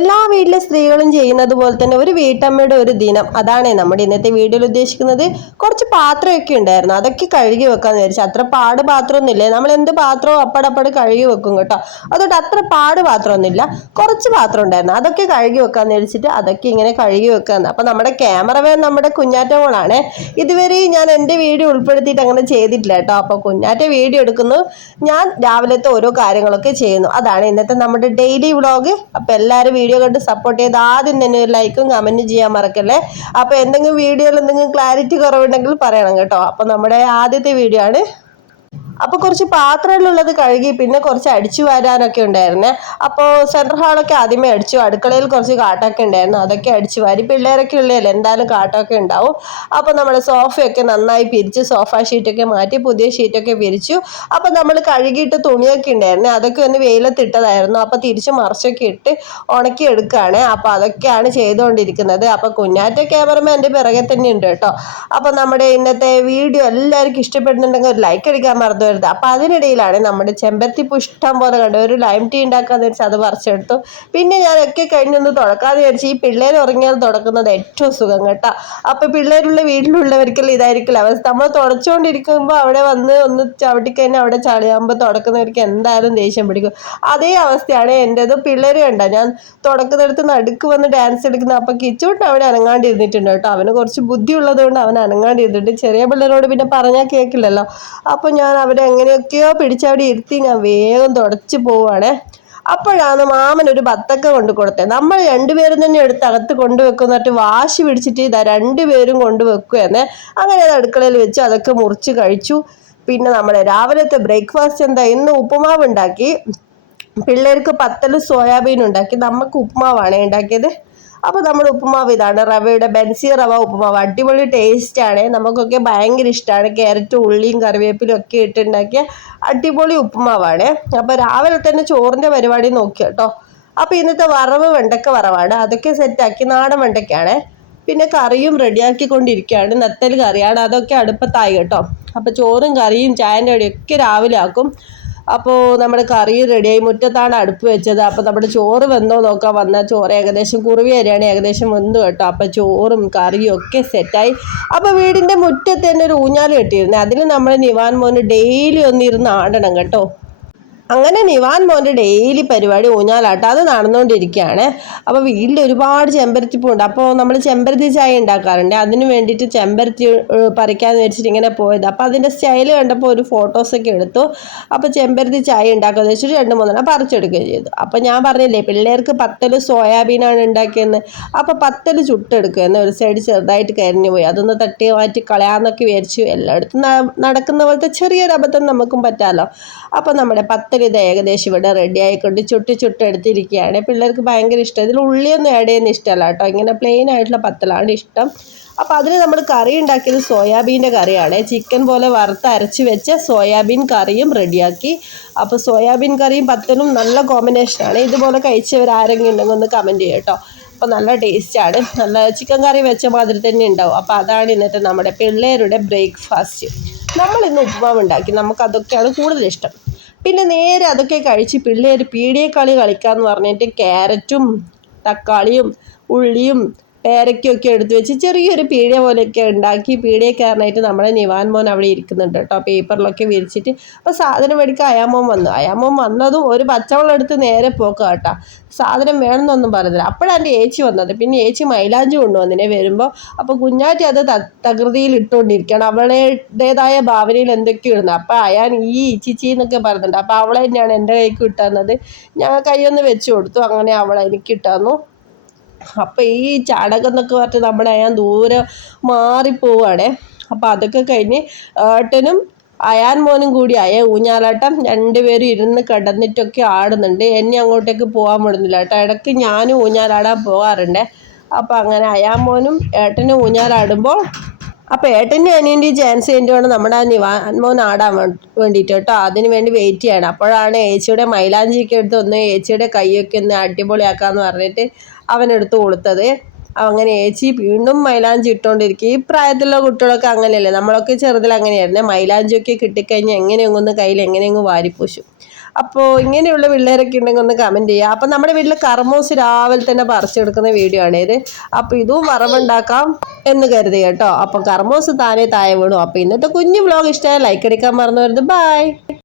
എല്ലാ വീട്ടിലെ സ്ത്രീകളും ചെയ്യുന്നത് പോലെ തന്നെ ഒരു വീട്ടമ്മയുടെ ഒരു ദിനം. അതാണ് നമ്മുടെ ഇന്നത്തെ വീഡിയോയിൽ ഉദ്ദേശിക്കുന്നത്. കുറച്ച് പാത്രമൊക്കെ ഉണ്ടായിരുന്നു. അതൊക്കെ കഴുകി വെക്കാന്ന് വിചാരിച്ചു. അത്ര പാട് പാത്രമൊന്നുമില്ലേ നമ്മൾ എന്ത് പാത്രവും അപ്പടപ്പട് കഴുകി വെക്കും കേട്ടോ. അതുകൊണ്ട് അത്ര പാട് പാത്രമൊന്നുമില്ല കുറച്ച് പാത്രം ഉണ്ടായിരുന്നു. അതൊക്കെ കഴുകി വെക്കാന്ന് വിചാരിച്ചിട്ട് അതൊക്കെ ഇങ്ങനെ കഴുകി വെക്കാന്ന്. അപ്പൊ നമ്മുടെ ക്യാമറമാൻ നമ്മുടെ കുഞ്ഞാറ്റ മോളാണ്. ഇതുവരെ ഞാൻ എന്റെ വീഡിയോ ഉൾപ്പെടുത്തിയിട്ട് അങ്ങനെ ചെയ്തിട്ടില്ല കേട്ടോ. അപ്പൊ കുഞ്ഞാറ്റ വീഡിയോ എടുക്കുന്നു. ഞാൻ രാവിലത്തെ ഓരോ കാര്യങ്ങളൊക്കെ ചെയ്യുന്നു. അതാണ് ഇന്നത്തെ നമ്മുടെ ഡെയിലി വ്ളോഗ്. അപ്പൊ എല്ലാവരും കണ്ട് സപ്പോർട്ട് ചെയ്ത് ആദ്യം തന്നെ ഒരു ലൈക്കും കമന്റും ചെയ്യാൻ മറക്കല്ലേ? അപ്പോൾ എന്തെങ്കിലും വീഡിയോയിൽ എന്തെങ്കിലും ക്ലാരിറ്റി കുറവുണ്ടെങ്കിൽ പറയണം കേട്ടോ. അപ്പോൾ നമ്മുടെ ആദ്യത്തെ വീഡിയോ ആണ് അപ്പൊ കുറച്ച് പാത്രങ്ങളുള്ളത് കഴുകി പിന്നെ കുറച്ച് അടിച്ചു വാരാനൊക്കെ ഉണ്ടായിരുന്നേ. അപ്പോൾ സെൻട്രൽ ഹാളൊക്കെ ആദ്യമേ അടിച്ചു അടുക്കളയിൽ കുറച്ച് കാട്ടൊക്കെ ഉണ്ടായിരുന്നു. അതൊക്കെ അടിച്ചു വാരി പിള്ളേരൊക്കെ ഉള്ളതല്ലേ എന്തായാലും കാട്ടൊക്കെ ഉണ്ടാവും. അപ്പോൾ നമ്മൾ സോഫയൊക്കെ നന്നായി പിരിച്ച് സോഫ ഷീറ്റൊക്കെ മാറ്റി പുതിയ ഷീറ്റൊക്കെ പിരിച്ചു അപ്പോൾ നമ്മൾ കഴുകിയിട്ട് തുണിയൊക്കെ ഉണ്ടായിരുന്നു അതൊക്കെ ഒന്ന് വെയിലത്തിട്ടതായിരുന്നു. അപ്പോൾ തിരിച്ച് മറിച്ചൊക്കെ ഇട്ട് ഉണക്കി എടുക്കുകയാണ്. അപ്പോൾ അതൊക്കെയാണ് ചെയ്തുകൊണ്ടിരിക്കുന്നത്. അപ്പോൾ കുഞ്ഞാറ്റ ക്യാമറമാൻ എന്റെ പിറകെ തന്നെ ഉണ്ട് കേട്ടോ. അപ്പോൾ നമ്മുടെ ഇന്നത്തെ വീഡിയോ എല്ലാവർക്കും ഇഷ്ടപ്പെടുന്നുണ്ടെങ്കിൽ ഒരു ലൈക്ക് അടിക്കാൻ മറന്നു വരുത് അപ്പോൾ അതിനിടയിലാണ് നമ്മുടെ ചെമ്പരത്തി പുഷ്ടം പോലെ കണ്ട. ഒരു ലൈം ടീ ഉണ്ടാക്കാന്ന് വെച്ചാൽ അത് പറിച്ചെടുത്തു. പിന്നെ ഞാനൊക്കെ കഴിഞ്ഞൊന്ന് തുടക്കാന്ന് വിചാരിച്ചു ഈ പിള്ളേർ ഉറങ്ങിയാൽ തുടക്കുന്നത് ഏറ്റവും സുഖം കേട്ടോ. അപ്പോൾ പിള്ളേരുള്ള വീട്ടിലുള്ളവർക്കെല്ലാം ഇതായിരിക്കില്ല അവസ്ഥ. നമ്മൾ തുടച്ചുകൊണ്ടിരിക്കുമ്പോൾ അവിടെ വന്ന് ഒന്ന് ചവിട്ടിക്കഴിഞ്ഞാൽ അവിടെ ചളിയാകുമ്പോൾ തുടക്കുന്നവർക്ക് എന്തായാലും ദേഷ്യം പിടിക്കും. അതേ അവസ്ഥയാണ് എന്റെത് പിള്ളേർ കണ്ട? ഞാൻ തുടക്കുന്നിടത്ത് നടുക്ക് വന്ന് ഡാൻസ് എടുക്കുന്ന അപ്പം കിച്ചോട്ട് അവിടെ അനങ്ങാണ്ടിരുന്നിട്ടുണ്ട് കേട്ടോ. അവന് കുറച്ച് ബുദ്ധി ഉള്ളതുകൊണ്ട് അവൻ അനങ്ങാണ്ടിരുന്നിട്ട് ചെറിയ പിള്ളേരോട് പിന്നെ പറഞ്ഞാൽ കേൾക്കില്ലല്ലോ അപ്പോൾ ഞാൻ അവരെ എങ്ങനെയൊക്കെയോ പിടിച്ചവിടെ ഇരുത്തി ഞാൻ വേഗം തുടച്ച് പോവാണേ അപ്പോഴാണ് മാമൻ ഒരു ബത്തക്ക കൊണ്ട് കൊടുത്തത്. നമ്മൾ രണ്ടുപേരും തന്നെ എടുത്ത് അകത്ത് കൊണ്ടുവെക്കുന്നിട്ട് വാശി പിടിച്ചിട്ട് ഇതാ രണ്ടുപേരും കൊണ്ടുവെക്കുകയെന്നേ അങ്ങനെ അത് അടുക്കളയിൽ വെച്ച് അതൊക്കെ മുറിച്ച് കഴിച്ചു. പിന്നെ നമ്മുടെ രാവിലത്തെ ബ്രേക്ക്ഫാസ്റ്റ് എന്താ? ഇന്ന് ഉപ്പുമാവ് ഉണ്ടാക്കി പിള്ളേർക്ക് പത്തൽ സോയാബീൻ ഉണ്ടാക്കി. നമുക്ക് ഉപ്പുമാവാണ് ഉണ്ടാക്കിയത്. അപ്പോൾ നമ്മുടെ ഉപ്പുമാവ് ഇതാണ് റവയുടെ ബെൻസി റവ ഉപ്പുമാവ്. അടിപൊളി ടേസ്റ്റാണ് നമുക്കൊക്കെ ഭയങ്കര ഇഷ്ടമാണ് ക്യാരറ്റും ഉള്ളിയും കറിവേപ്പിലും ഒക്കെ ഇട്ടുണ്ടാക്കിയ അടിപൊളി ഉപ്പുമാവാണ്. അപ്പോൾ രാവിലെ തന്നെ ചോറിന്റെ പരിപാടി നോക്കി കേട്ടോ അപ്പോൾ ഇന്നത്തെ വറവ് വെണ്ടക്ക വറവാണ്. അതൊക്കെ സെറ്റാക്കി നാടൻ വെണ്ടയ്ക്കാണ് പിന്നെ കറിയും റെഡിയാക്കിക്കൊണ്ടിരിക്കുകയാണ് നത്തൽ കറിയാണ്. അതൊക്കെ അടുപ്പത്തായി കേട്ടോ. അപ്പോൾ ചോറും കറിയും ചായന്റെ ഒക്കെ രാവിലെ ആക്കും. അപ്പോൾ നമ്മുടെ കറി റെഡിയായി മുറ്റത്താണ് അടുപ്പ് വെച്ചത്. അപ്പോൾ നമ്മുടെ ചോറ് വെന്തോ നോക്കാൻ വന്നാൽ ചോറ് ഏകദേശം കുറുവി അരിയാണ് ഏകദേശം വെന്തു കേട്ടോ. അപ്പോൾ ചോറും കറിയും ഒക്കെ സെറ്റായി അപ്പോൾ വീടിന്റെ മുറ്റത്ത് തന്നെ ഒരു ഊഞ്ഞാൽ കെട്ടിയിരുന്നു. അതിൽ നമ്മൾ നിവാൻ മോന് ഡെയിലി ഒന്നിരുന്ന് ആടണം കേട്ടോ. അങ്ങനെ നിവാൻ മോന്റെ ഡെയിലി പരിപാടി ഊഞ്ഞാലാട്ടം അത് നടന്നുകൊണ്ടിരിക്കുകയാണ്. അപ്പോൾ വീട്ടിൽ ഒരുപാട് ചെമ്പരത്തി പൂണ്ട് അപ്പോൾ നമ്മൾ ചെമ്പരത്തി ചായ ഉണ്ടാക്കാറുണ്ട്. അതിന് വേണ്ടിയിട്ട് ചെമ്പരത്തി പറിക്കാന്ന് വെച്ചിട്ട് ഇങ്ങനെ പോയത്. അപ്പോൾ അതിന്റെ സ്റ്റൈൽ കണ്ടപ്പോൾ ഒരു ഫോട്ടോസൊക്കെ എടുത്തു. അപ്പോൾ ചെമ്പരത്തി ചായ ഉണ്ടാക്കാന്ന് വെച്ചിട്ട് രണ്ട് മൂന്നെണ്ണം പറിച്ചെടുക്കുകയും ചെയ്തു. അപ്പോൾ ഞാൻ പറഞ്ഞില്ലേ പിള്ളേർക്ക് പത്തൽ സോയാബീനാണ് ഉണ്ടാക്കിയെന്ന്. അപ്പോൾ പത്തൽ ചുട്ടെടുക്കുകയെന്ന് ഒരു സൈഡ് ചെറുതായിട്ട് കരിഞ്ഞു പോയി അതൊന്ന് തട്ടി മാറ്റി കളയാന്നൊക്കെ വിചാരിച്ചു എല്ലായിടത്തും നടക്കുന്ന പോലത്തെ ചെറിയൊരു അബദ്ധം നമുക്കും പറ്റാമല്ലോ. അപ്പോൾ നമ്മുടെ പത്തൽ ഇത് ഏകദേശം ഇവിടെ റെഡി ആയിക്കൊണ്ട് ചുട്ട് ചുട്ടെടുത്തിരിക്കുകയാണ്. പിള്ളേർക്ക് ഭയങ്കര ഇഷ്ടം. ഇതിൽ ഉള്ളിയൊന്നും ആഡ് ചെയ്യുന്ന ഇഷ്ടമല്ല കേട്ടോ. ഇങ്ങനെ പ്ലെയിൻ ആയിട്ടുള്ള പത്തലാണ് ഇഷ്ടം. അപ്പോൾ അതിന് നമ്മൾ കറി ഉണ്ടാക്കിയത് സോയാബീന്റെ കറിയാണ്. ചിക്കൻ പോലെ വറുത്ത് അരച്ച് വെച്ച സോയാബീൻ കറിയും റെഡിയാക്കി അപ്പോൾ സോയാബീൻ കറിയും പത്തനും നല്ല കോമ്പിനേഷനാണ് ഇതുപോലെ കഴിച്ചവർ ആരെങ്കിലും ഉണ്ടെങ്കിൽ ഒന്ന് കമന്റ് ചെയ്യും കേട്ടോ. അപ്പോൾ നല്ല ടേസ്റ്റാണ് നല്ല ചിക്കൻ കറി വെച്ച മാതിരി തന്നെ ഉണ്ടാവും. അപ്പോൾ അതാണ് ഇന്നത്തെ നമ്മുടെ പിള്ളേരുടെ ബ്രേക്ക്ഫാസ്റ്റ് നമ്മൾ ഇന്ന് ഉപ്പുമാവ് ഉണ്ടാക്കി. നമുക്കതൊക്കെയാണ് കൂടുതൽ ഇഷ്ടം. പിന്നെ നേരെ അതൊക്കെ കഴിച്ച് പിള്ളേർ പീടിയെ കളി കളിക്കാമെന്ന് പറഞ്ഞിട്ട് ക്യാരറ്റും തക്കാളിയും ഉള്ളിയും പേരയ്ക്കൊക്കെ എടുത്തു വെച്ച് ചെറിയൊരു പീഴ പോലെയൊക്കെ ഉണ്ടാക്കി പീഴയെ കയറാനായിട്ട് നമ്മുടെ നിവാൻ മോൻ അവിടെ ഇരിക്കുന്നുണ്ട് കേട്ടോ. പേപ്പറിലൊക്കെ വിരിച്ചിട്ട്. അപ്പോൾ സാധനം മേടിക്കാൻ അയാമോൻ വന്നു. അയാമോൻ വന്നതും ഒരു പച്ചവെള്ളം എടുത്ത് നേരെ പോക്കുക കേട്ടോ. സാധനം വേണമെന്നൊന്നും പറഞ്ഞില്ല. അപ്പോഴാണ് എന്റെ ഏച്ചി വന്നത്. പിന്നെ ഏച്ചി മൈലാഞ്ചി കൊണ്ടുവന്നിനെ വരുമ്പോൾ അപ്പോൾ കുഞ്ഞാറ്റി അത് തകൃതിയിൽ ഇട്ടുകൊണ്ടിരിക്കുകയാണ്. അവളുടേതായ ഭാവനയിൽ എന്തൊക്കെയോ ഇടുന്നത്. അപ്പോൾ അയാൻ ഈ ഇച്ചിച്ചി എന്നൊക്കെ പറഞ്ഞിട്ടുണ്ട്. അപ്പോൾ അവളെ തന്നെയാണ് എന്റെ കൈക്ക് കിട്ടുന്നത് ഞാൻ കൈയൊന്ന് വെച്ച് കൊടുത്തു. അങ്ങനെ അവൾ എനിക്ക് ഇട്ടുതന്നു. അപ്പോൾ ഈ ചാണകം എന്നൊക്കെ പറഞ്ഞിട്ട് നമ്മുടെ അയാൻ ദൂരെ മാറിപ്പോവാണ് അപ്പോൾ അതൊക്കെ കഴിഞ്ഞ് ഏട്ടനും അയാൻ മോനും കൂടി അയ ഊഞ്ഞാലാട്ടം രണ്ടുപേരും ഇരുന്ന് കിടന്നിട്ടൊക്കെ ആടുന്നുണ്ട്. എന്നെ അങ്ങോട്ടേക്ക് പോകാൻ വിടുന്നില്ല കേട്ടോ. ഇടയ്ക്ക് ഞാനും ഊഞ്ഞാലാടാൻ പോകാറുണ്ട് അപ്പോൾ അങ്ങനെ അയാൻ മോനും ഏട്ടനും ഊഞ്ഞാലാടുമ്പോൾ അപ്പോൾ ഏട്ടന്റെ അനിയന്റെ ചാൻസ് വേണം നമ്മുടെ ആ നിവാൻമോൻ ആടാൻ വേണ്ടിയിട്ട് കേട്ടോ. അതിന് വേണ്ടി വെയിറ്റ് ചെയ്യണം. അപ്പോഴാണ് ഏച്ചിയുടെ മൈലാഞ്ചിയൊക്കെ എടുത്ത് ഒന്ന് ഏച്ചിയുടെ കൈയൊക്കെ ഒന്ന് അടിപൊളിയാക്കാന്ന് പറഞ്ഞിട്ട് അവനെടുത്ത് കൊടുത്തത് അങ്ങനെ ഏച്ചി വീണ്ടും മൈലാഞ്ചി ഇട്ടുകൊണ്ടിരിക്കും. ഈ പ്രായത്തിലുള്ള കുട്ടികളൊക്കെ അങ്ങനെയല്ലേ? നമ്മളൊക്കെ ചെറുതിൽ അങ്ങനെയായിരുന്നു മൈലാഞ്ചിയൊക്കെ കിട്ടിക്കഴിഞ്ഞാൽ എങ്ങനെയെങ്കിലും കയ്യിൽ എങ്ങനെയെങ്കിലും വാരിപ്പൂശും. അപ്പോൾ ഇങ്ങനെയുള്ള പിള്ളേരൊക്കെ ഉണ്ടെങ്കിൽ ഒന്ന് കമന്റ് ചെയ്യുക അപ്പം നമ്മുടെ വീട്ടിൽ കർമ്മൂസ് രാവിലെ തന്നെ പറിച്ചെടുക്കുന്ന വീഡിയോ ആണ് ഇത്. അപ്പോൾ ഇതും വറവുണ്ടാക്കാം എന്ന് കരുതി കേട്ടോ. അപ്പം കർമ്മൂസ് താനേ താഴെ വീണു. അപ്പോൾ ഇന്നത്തെ കുഞ്ഞു വ്ലോഗ് ഇഷ്ടമായ ലൈക്ക് അടിക്കാൻ മറന്നു വരുന്നത് ബൈ